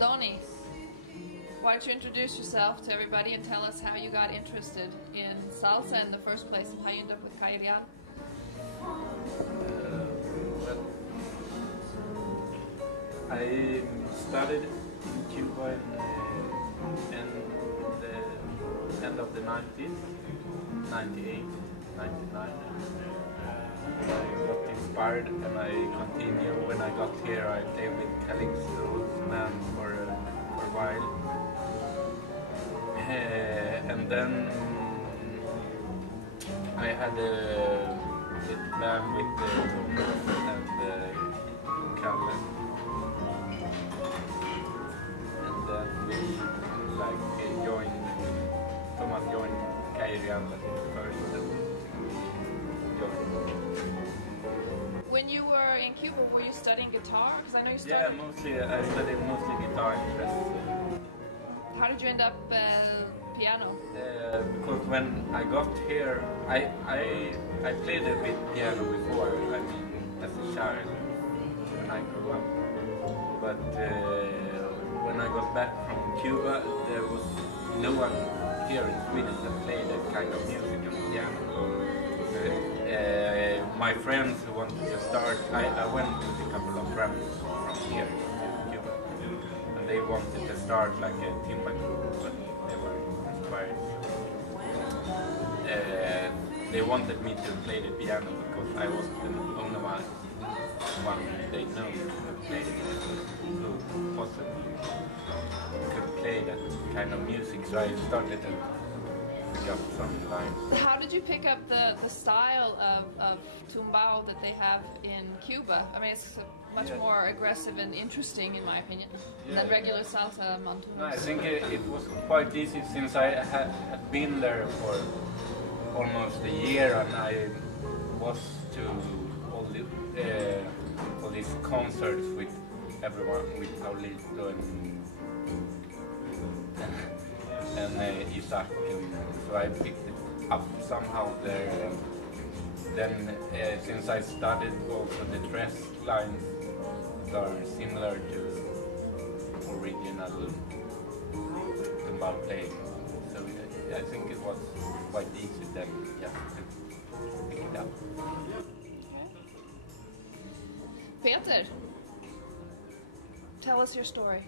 Dony, why don't you introduce yourself to everybody and tell us how you got interested in salsa in the first place and how you ended up with Calle Real? Well, I studied in Cuba in the end of the 90s, 98, 99. I got inspired and I continued. When I got here, I played with Calypso man for a while. And then I had a little band with Tomas and Kalle. And then we joined, Tomas joined Calle Real first and joined. When you were in Cuba, were you studying guitar? Because I know you studied... Yeah, mostly, I studied mostly guitar and chess. How did you end up piano? Because when I got here, I played a bit piano before, I mean, as a child, when I grew up. But when I got back from Cuba, there was no one here in Sweden that played that kind of music on piano. My friends who wanted to start, I went with a couple of friends from here to Cuba, and they wanted to start like a Timba group, but they were inspired. They wanted me to play the piano because I was the only one they know who played it, who possibly could play that kind of music, so I started to pick up some lines. How did you pick up the style of tumbao that they have in Cuba? I mean, it's much more aggressive and interesting, in my opinion, than regular salsa montunos. No, I think it was quite easy since I had been there for almost a year, and I was to all these concerts with everyone, with Paulito and Isaac, and so I picked it up somehow there. Then since I studied also the dress lines are similar to original tumbao playing, so I think it was quite easy then to pick it up. Peter, tell us your story.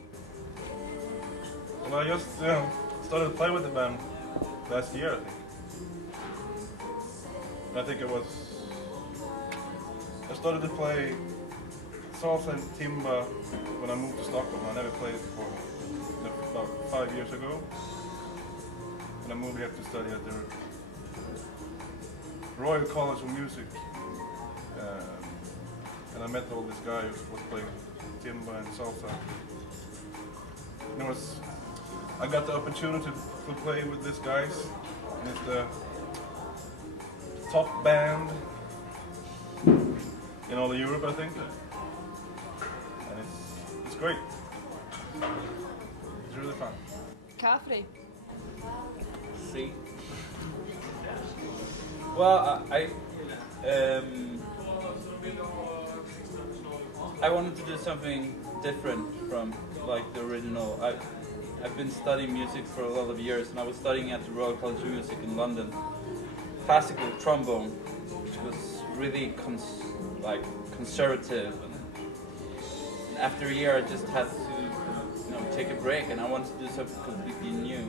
Well, I just started to play with the band last year, I think. I think I started to play salsa and timba when I moved to Stockholm. I never played it before, about 5 years ago. And I moved here to study at the Royal College of Music. And I met all these guys who was playing timba and salsa. And I got the opportunity to play with these guys, and it's the top band in all of Europe, I think. And it's great. It's really fun. Kafry. See. Well, I wanted to do something different from like the original. I've been studying music for a lot of years, and I was studying at the Royal College of Music in London, classical trombone, which was really conservative. And after a year, I just had to take a break, and I wanted to do something completely new.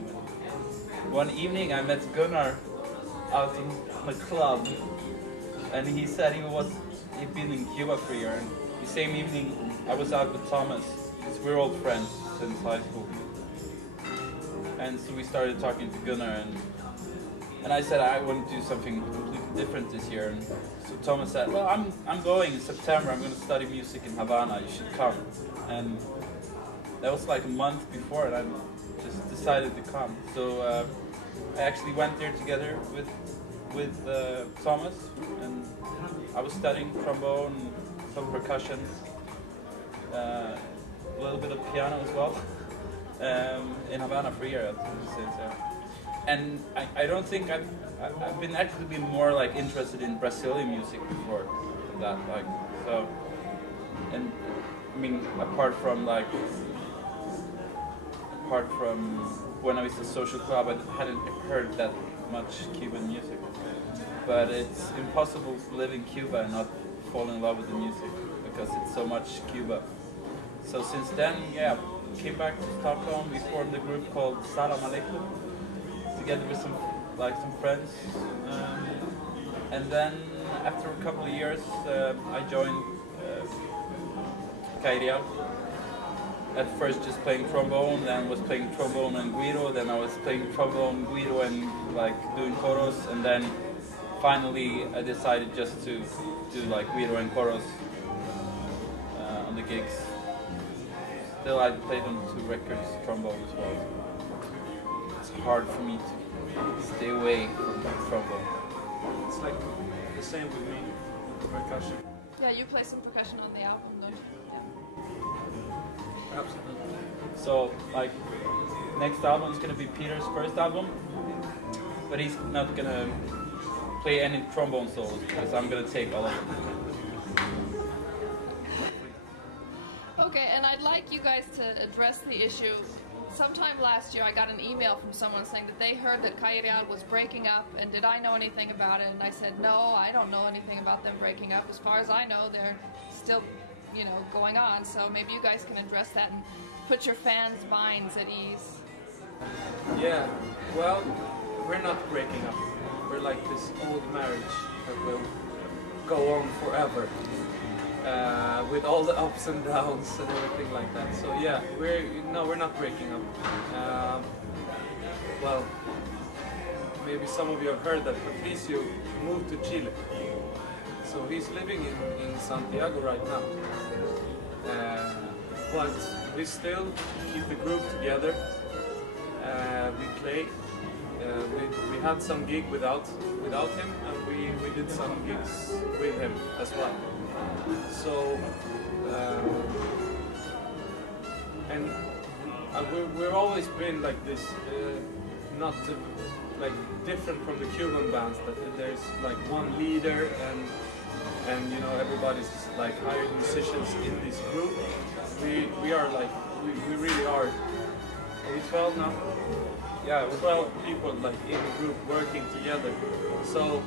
And one evening, I met Gunnar out in a club, and he said he'd been in Cuba for a year. And the same evening, I was out with Tomas, because we're old friends since high school. And so we started talking to Gunnar, and I said I want to do something completely different this year. And so Tomas said, well, I'm going in September, I'm going to study music in Havana, you should come. And that was like a month before, and I just decided to come. So I actually went there together with Tomas, and I was studying trombone, some percussion, a little bit of piano as well. In Havana for a year, and I don't think I've been actually been more like interested in Brazilian music before that, like so. And I mean, apart from like apart from when I was at the social club, I hadn't heard that much Cuban music. But it's impossible to live in Cuba and not fall in love with the music because it's so much Cuba. So since then, yeah, came back to Stockholm. We formed a group called Salam Aleikum together with some friends. And then after a couple of years, I joined Calle Real. At first just playing trombone, then was playing trombone and guiro, then I was playing trombone, guiro and like doing choros, and then finally I decided just to do like guiro and choros on the gigs. Still I played on 2 records, trombone as well. It's hard for me to stay away from trombone. It's like the same with me, percussion. Yeah, you play some percussion on the album, don't you? Absolutely. So, like, next album is gonna be Peter's first album, but he's not gonna play any trombone solos because I'm gonna take all of them. Okay, and I'd like you guys to address the issue. Sometime last year I got an email from someone saying that they heard that Calle Real was breaking up, and did I know anything about it? And I said, no, I don't know anything about them breaking up. As far as I know, they're still, you know, going on. So maybe you guys can address that and put your fans' minds at ease. Yeah, well, we're not breaking up. We're like this old marriage that will go on forever. With all the ups and downs and everything like that. So yeah, we're not breaking up. Well, maybe some of you have heard that Patricio moved to Chile. So he's living in Santiago right now. But we still keep the group together. We play. We had some gig without him, and we did some gigs with him as well. So, and we've always been like this, not like different from the Cuban bands, that there's like one leader and you know everybody's like hired musicians in this group. We are like we really are. Are we 12 now? Yeah, 12 people like in the group working together. So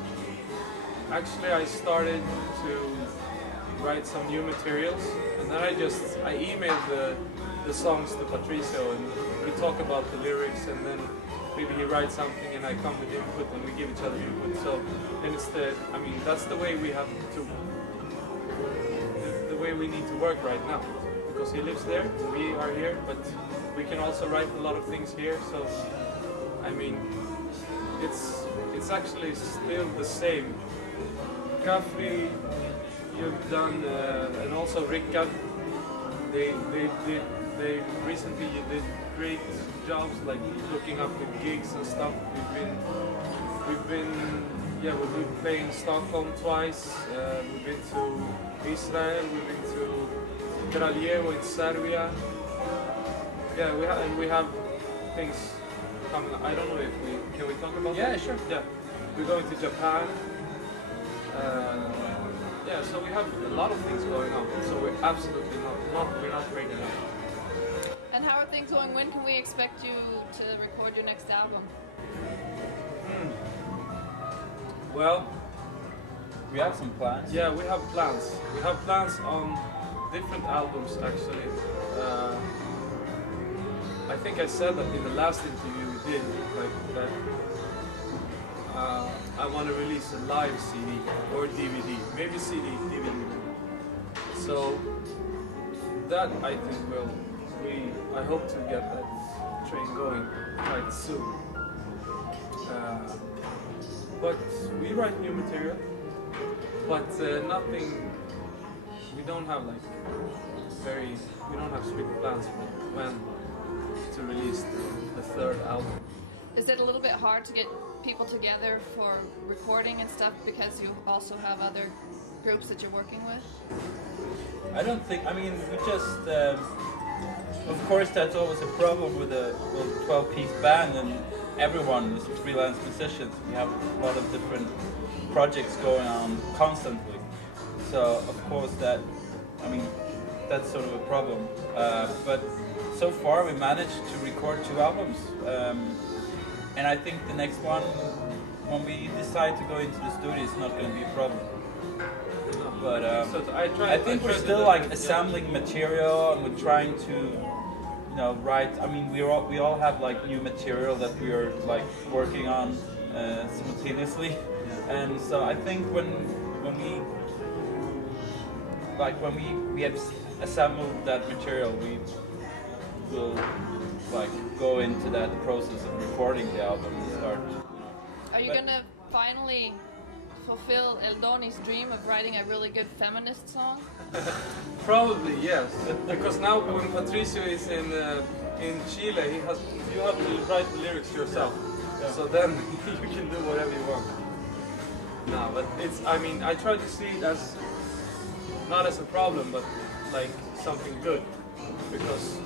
actually I started to write some new materials, and then I emailed the songs to Patricio, and we talk about the lyrics, and then maybe he writes something and I come with input and we give each other input. So, and that's the way we have to, the way we need to work right now, because he lives there, we are here, but we can also write a lot of things here. So, I mean, it's actually still the same. Kafry, you've done, and also Rickard, they recently did great jobs, like looking up the gigs and stuff. We've been playing Stockholm twice. We've been to Israel. We've been to Kraljevo in Serbia. Yeah, we have things coming. I don't know if can we talk about that? Yeah, sure. Yeah, we're going to Japan. Yeah, so we have a lot of things going on. So we're absolutely we're not breaking up. And how are things going? When can we expect you to record your next album? Well, We have some plans. yeah, we have plans. We have plans on different albums actually. I think I said that in the last interview we did, like that. I want to release a live CD or DVD, maybe CD, DVD. So that I think I hope to get that train going quite soon. But we write new material, but nothing. We don't have strict plans for when to release the third album. Is it a little bit hard to get people together for recording and stuff because you also have other groups that you're working with? I don't think, I mean, we just, of course that's always a problem with a 12-piece band, and everyone is freelance musicians. We have a lot of different projects going on constantly. So of course that, I mean, that's sort of a problem. But so far we managed to record 2 albums, and I think the next one, when we decide to go into the studio, it's not going to be a problem. But I think we're still like assembling material, and we're trying to, you know, write. I mean, we all have like new material that we are like working on simultaneously, and so I think when we have assembled that material, we will like go into that process of recording the album and start. Are you gonna finally fulfill El Dony's dream of writing a really good feminist song? Probably yes, because now when Patricio is in Chile, you have to write the lyrics yourself. Yeah. So then you can do whatever you want. No, but it's, I mean, I try to see it as not as a problem, but like something good, because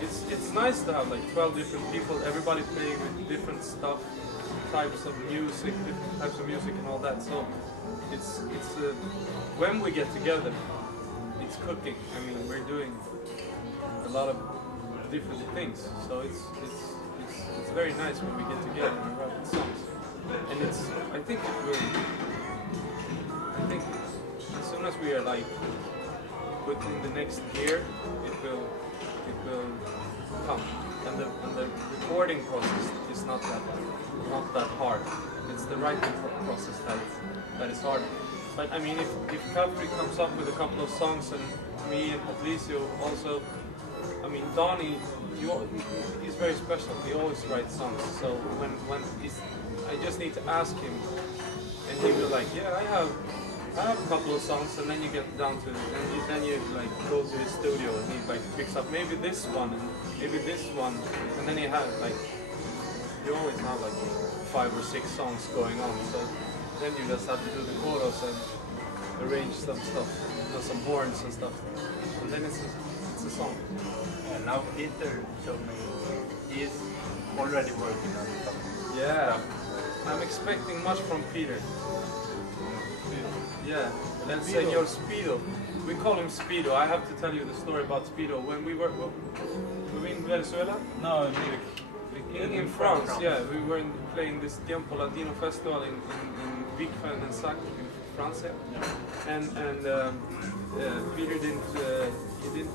it's nice to have like 12 different people, everybody playing with different stuff, types of music, different types of music and all that. So it's when we get together, it's cooking. I mean, we're doing a lot of different things, so it's very nice when we get together and write songs. And I think as soon as we are like put in the next gear, it will come. And the recording process is not that hard. It's the writing process that is hard. But I mean, if Kafry comes up with a couple of songs, and me and Patricio also, I mean, Dony, he's very special. He always writes songs. So when I just need to ask him, and he will like, yeah, I have a couple of songs, and then you get down to it, and then you like go to his studio, and he like picks up maybe this one and maybe this one, and then you always have like 5 or 6 songs going on. So then you just have to do the chorus and arrange some stuff, some horns and stuff, and then it's a song. And now Peter showed me he's already working on something. Yeah, I'm expecting much from Peter. Yeah, and then Señor Speedo. We call him Speedo. I have to tell you the story about Speedo. When we were in Venezuela? No, in France, yeah. We were playing this Tiempo Latino festival in Vicfen and Sac in France. Yeah. And Peter didn't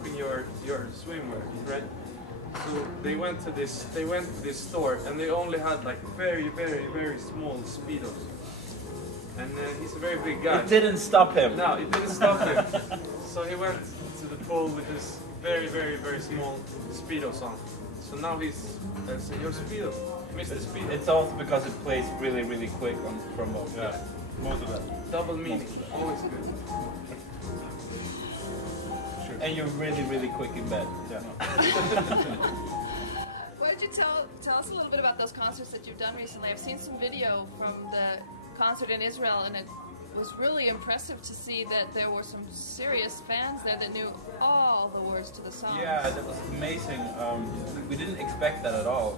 bring your swimwear, right? So they went to this store, and they only had like very, very, very small Speedos. And he's a very big guy. It didn't stop him. No, it didn't stop him. So he went to the pool with his very, very, very small Speedos on. So now he's Señor Speedo, Mr. Speedo. It's also because it plays really, really quick on trombone. Yeah, most of that. Double meaning, always good. Sure. And you're really, really quick in bed. Yeah. Why don't you tell us a little bit about those concerts that you've done recently? I've seen some video from the concert in Israel, and it was really impressive to see that there were some serious fans there that knew all the words to the song. Yeah, that was amazing. We didn't expect that at all.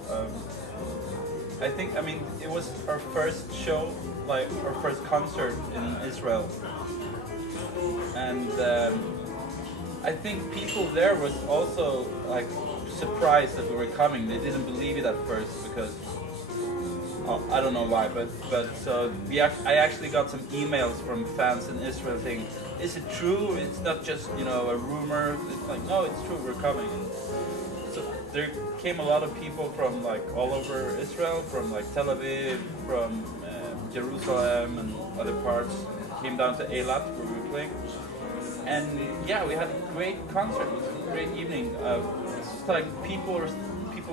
I mean, it was our first show, like our first concert in Israel, and I think people there was also like surprised that we were coming. They didn't believe it at first because I don't know why, but so I actually got some emails from fans in Israel saying, "Is it true? It's not just, you know, a rumor." It's like, no, it's true. We're coming. So there came a lot of people from like all over Israel, from like Tel Aviv, from Jerusalem and other parts. Came down to Eilat where we were playing, and yeah, we had a great concert. It was a great evening. It's like people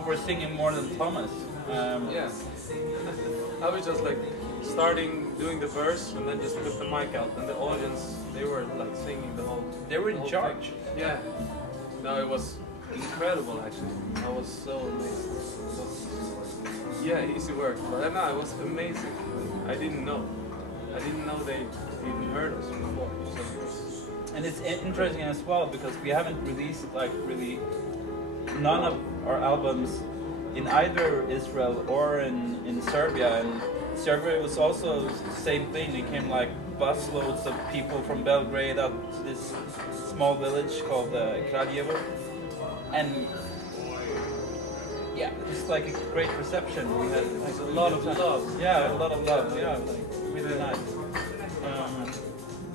were singing more than Tomas. Yeah. I was just like doing the verse, and then just put the mic out, and the audience, they were like singing the whole. They were in charge. Thing. Yeah. No, it was incredible actually. I was so amazed. Easy work, but no, it was amazing. I didn't know they even heard us before. So. And it's interesting as well because we haven't released like really none of our albums in either Israel or in Serbia, and Serbia was also the same thing. They came like busloads of people from Belgrade out to this small village called Calle Real. And yeah, it's like a great reception. We had like, A lot of love. Yeah, a lot of love. Yeah, like, really nice.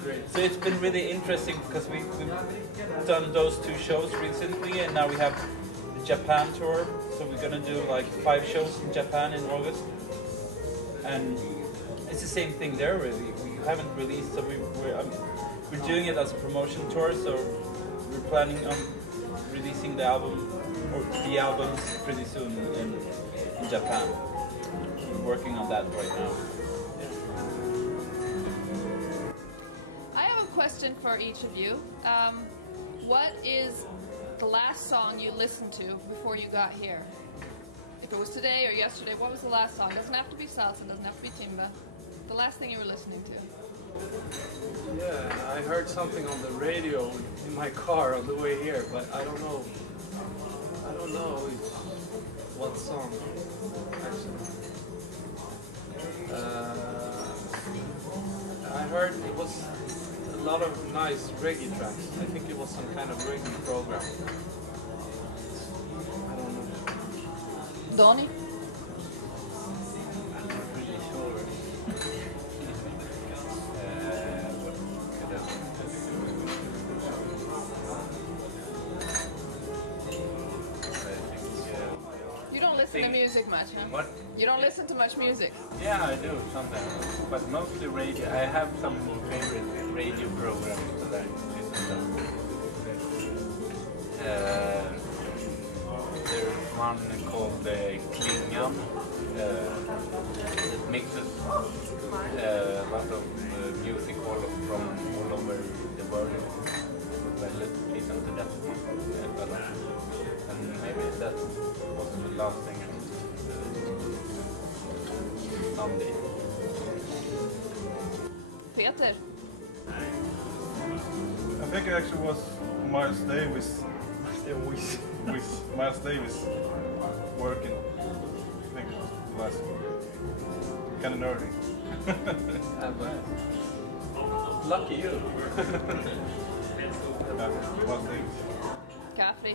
Great. So it's been really interesting because we've done those 2 shows recently, and now we have the Japan tour. So we're gonna do like 5 shows in Japan in August, and it's the same thing there. Really, we haven't released, so we're doing it as a promotion tour. So we're planning on releasing the albums pretty soon in Japan. We're working on that right now. I have a question for each of you. What is the last song you listened to before you got here? If it was today or yesterday, what was the last song? It doesn't have to be salsa, it doesn't have to be timba. The last thing you were listening to. Yeah, I heard something on the radio in my car on the way here, but I don't know what song actually. I heard it was a lot of nice reggae tracks. I think it was some kind of reggae program. I don't know. Dony? I'm not really sure. You don't listen to music much, huh? What? You don't listen to much music. Yeah, I do sometimes, but mostly radio. I have some favorite radio programs that I listen to. There's one called Klingan. It mixes a lot of music from all over the world. I listen to that a lot. And maybe that was the last thing I someday. Peter? I think it actually was Miles Davis. With Miles Davis working. I think it was the last one. Kind of nerdy. Lucky you. Miles Davis. Kafry?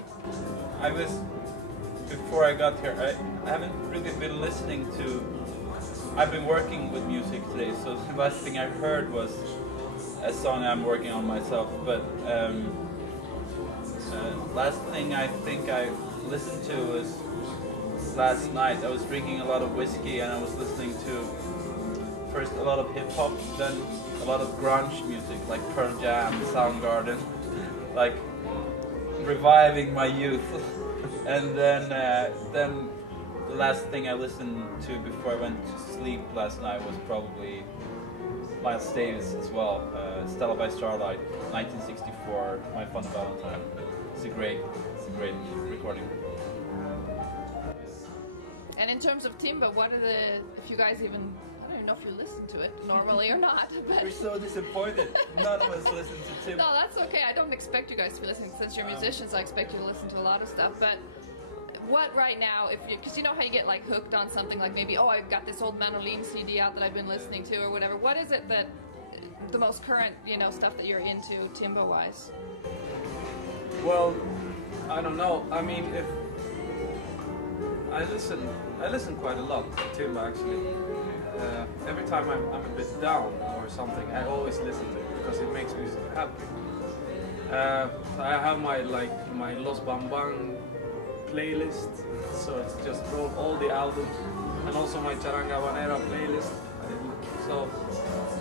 Before I got here, I haven't really been listening to. I've been working with music today, so the last thing I heard was a song I'm working on myself. But last thing I think I listened to was last night. I was drinking a lot of whiskey and I was listening to first a lot of hip hop, then a lot of grunge music like Pearl Jam, Soundgarden, like reviving my youth. And then the last thing I listened to before I went to sleep last night was probably Miles Davis as well. Stella by Starlight, 1964, My Fun Valentine. It's a great recording. And in terms of timba, what are if you guys even, I don't even know if you listen to it normally or not. But We're so disappointed. None of us listen to Timba. no, that's okay. I don't expect you guys to be listening. Since you're musicians, I expect you to listen to a lot of stuff. But what right now, because you know how you get like hooked on something, like maybe, oh, I've got this old Manolin CD out that I've been listening to or whatever. What is it that, the most current, stuff that you're into timba-wise? Well, I don't know. I mean, if I listen quite a lot to Timba actually. Every time I'm a bit down or something, I always listen to it because it makes me happy. I have my Los Bambang playlist, so it's just all the albums, and also my Charanga Banera playlist. So,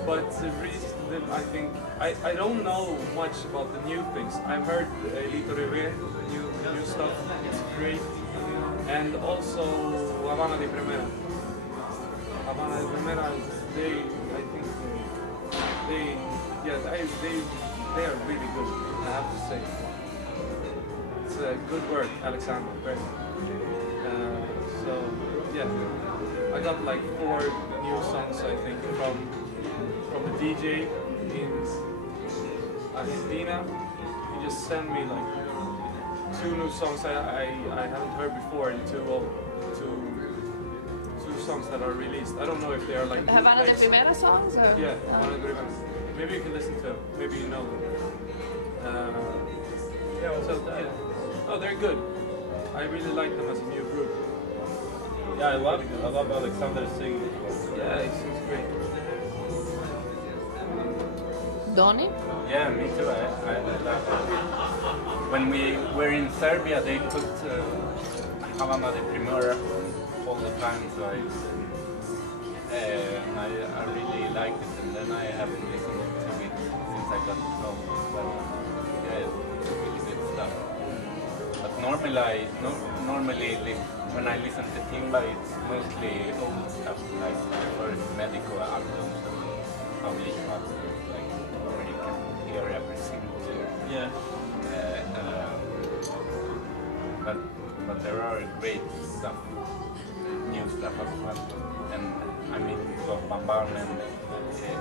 but the reason I think I don't know much about the new things. I've heard Lito Reve, new stuff. It's great, and also Habana de Primera. Habana de Primera, they are really good. I have to say, it's good work, Alexander. Great. So yeah, I got like 4 new songs I think from the DJ in Argentina. He just sent me like 2 new songs I haven't heard before, and two songs that are released. I don't know if they are like Havana de Primera songs? Or? Yeah, Havana de Primera. Maybe you can listen to them. Maybe you know them. Oh, they're good. I really like them as a new group. Yeah, I love Alexander singing as well. Yeah, it seems great. Dony? Yeah, me too. I love it. When we were in Serbia, they put Havana de Primera all the time, so I really liked it, and then I have listened to it since I got to know it as well. Yeah, it's really good stuff. But normally when I listen to Timba, it's mostly old stuff, like the first medical albums and how they cut, like where you can hear every single lyric. Yeah. But there are great stuff, new stuff as well. And I mean, Bamban and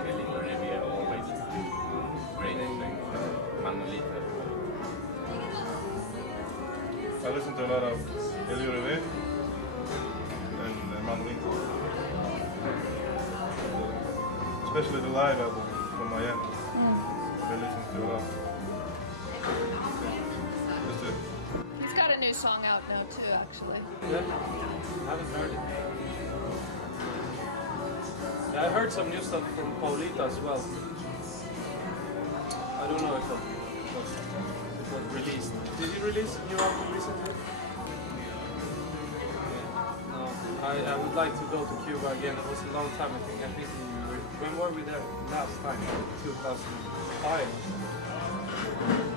Elito Revia always do great things. Manolita. I listen to a lot of Elio Reve and Manolito. Especially the live album from Miami. I listen to a lot. Just it. He's got a new song out now too, actually. Yeah, I haven't heard it. Yeah, I heard some new stuff from Paulita as well. I don't know if it was released. Did you release a new album recently? No. I would like to go to Cuba again. It was a long time. I think when were we there last time? 2005.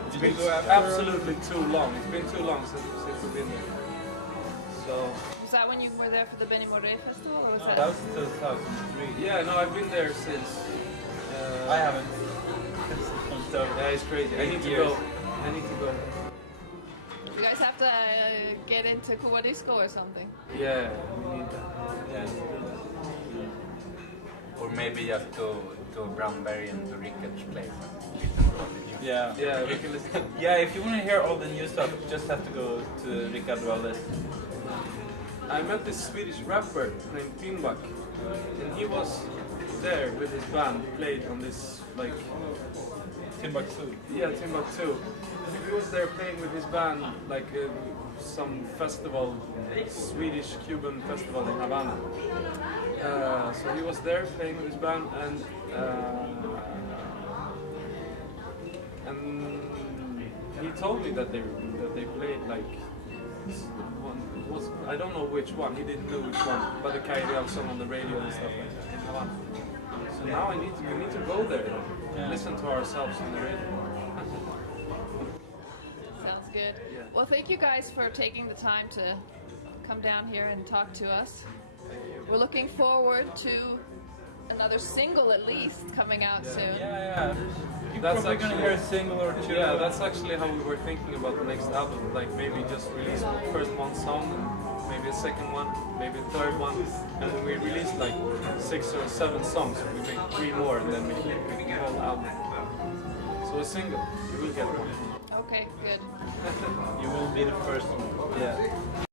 It's been absolutely too long. It's been too long since we've been there. So. Was that when you were there for the Benny Moré festival, or was No, that? that was 2003. Yeah, no, I've been there since. I haven't. Yeah, it's crazy. I need to go. I need to go. You guys have to get into Cuba Disco or something. Yeah, we need that. Yeah. Or maybe just go to Brownberry and to Rickard's place. Yeah. Yeah, we can listen. Yeah, if you want to hear all the new stuff, you just have to go to Rickard Valdes. I met this Swedish rapper named Timba, and he was there with his band. He played on this like Timbuktu. Yeah, Timbuktu. He was there playing with his band, like some festival, Swedish Cuban festival in Havana. So he was there playing with his band, and he told me that they played like one was, I don't know which one. He didn't know which one, but the Calle Real song on the radio and stuff like that in Havana. So now we need to go there. Yeah. Listen to ourselves on the radio. Sounds good. Yeah. Well, thank you guys for taking the time to come down here and talk to us. We're looking forward to another single at least coming out soon. Yeah. You're That's probably gonna hear a single or two. Yeah, that's actually how we were thinking about the next album. Like maybe just release first one song, and maybe a second one, maybe a third one, and when we release like 6 or 7 songs, we make 3 more, and then we make the whole album. So a single, you will get one. Okay, good. You will be the first one. Yeah.